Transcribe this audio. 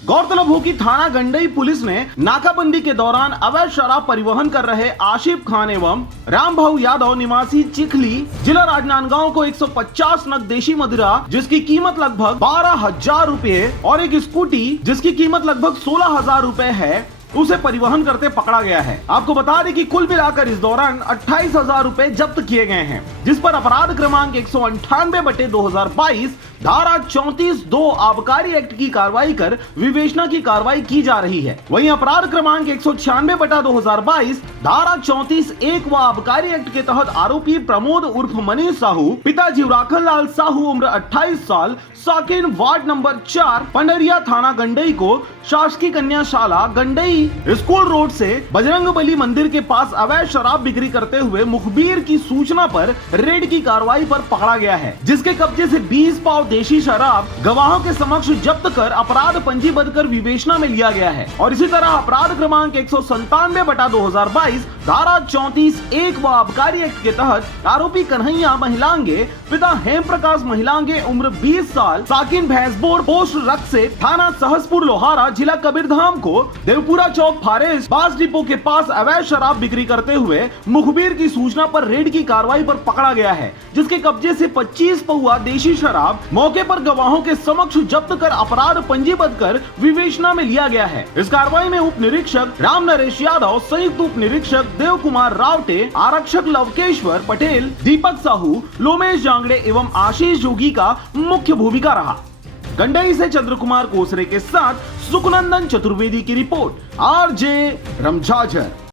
गौरतलब हो कि थाना गंडई पुलिस ने नाकाबंदी के दौरान अवैध शराब परिवहन कर रहे आशिफ खान एवं रामभाऊ यादव निवासी चिखली जिला राजनांदगांव को 150 नग देशी मदिरा जिसकी कीमत लगभग 12,000 रुपए और एक स्कूटी जिसकी कीमत लगभग 16,000 रुपए है उसे परिवहन करते पकड़ा गया है। आपको बता दें कि कुल मिलाकर इस दौरान 28,000 रुपए जब्त किए गए हैं, जिस पर अपराध क्रमांक 198/2022 धारा 34(2) आबकारी एक्ट की कार्रवाई कर विवेचना की कार्रवाई की जा रही है। वहीं अपराध क्रमांक 196/2022 धारा 34(1) व आबकारी एक्ट के तहत आरोपी प्रमोद उर्फ मनीष साहू पिता जीवराखन लाल साहू उम्र 28 साल साकिन वार्ड नंबर 4 पंडरिया थाना गंडई को शासकीय कन्याशाला गंडई स्कूल रोड से बजरंगबली मंदिर के पास अवैध शराब बिक्री करते हुए मुखबिर की सूचना पर रेड की कार्रवाई पर पकड़ा गया है, जिसके कब्जे से 20 पाव देशी शराब गवाहों के समक्ष जब्त कर अपराध पंजीबद्ध कर विवेचना में लिया गया है। और इसी तरह अपराध क्रमांक 197/2022 धारा 34(1) व आबकारी एक्ट के तहत आरोपी कन्हैया महिलांगे पिता हेम प्रकाश महिलांगे उम्र 20 साल साकिन भैंसबोर पोस्ट रक्त से थाना सहसपुर लोहारा जिला कबीरधाम को देवपुरा चौक फारेस्ट बास डिपो के पास अवैध शराब बिक्री करते हुए मुखबिर की सूचना पर रेड की कार्रवाई पर पकड़ा गया है, जिसके कब्जे से 25 पौआ देशी शराब मौके पर गवाहों के समक्ष जब्त कर अपराध पंजीबद्ध कर विवेचना में लिया गया है। इस कार्रवाई में उप निरीक्षक राम नरेश यादव, संयुक्त उप निरीक्षक देव कुमार रावटे, आरक्षक लवकेश्वर पटेल, दीपक साहू, लोमेश जांगड़े एवं आशीष जोगी का मुख्य भूमिका रहा। गंडई से चंद्र कुमार कोसरे के साथ सुखनंदन चतुर्वेदी की रिपोर्ट, आरजे रमझाझर।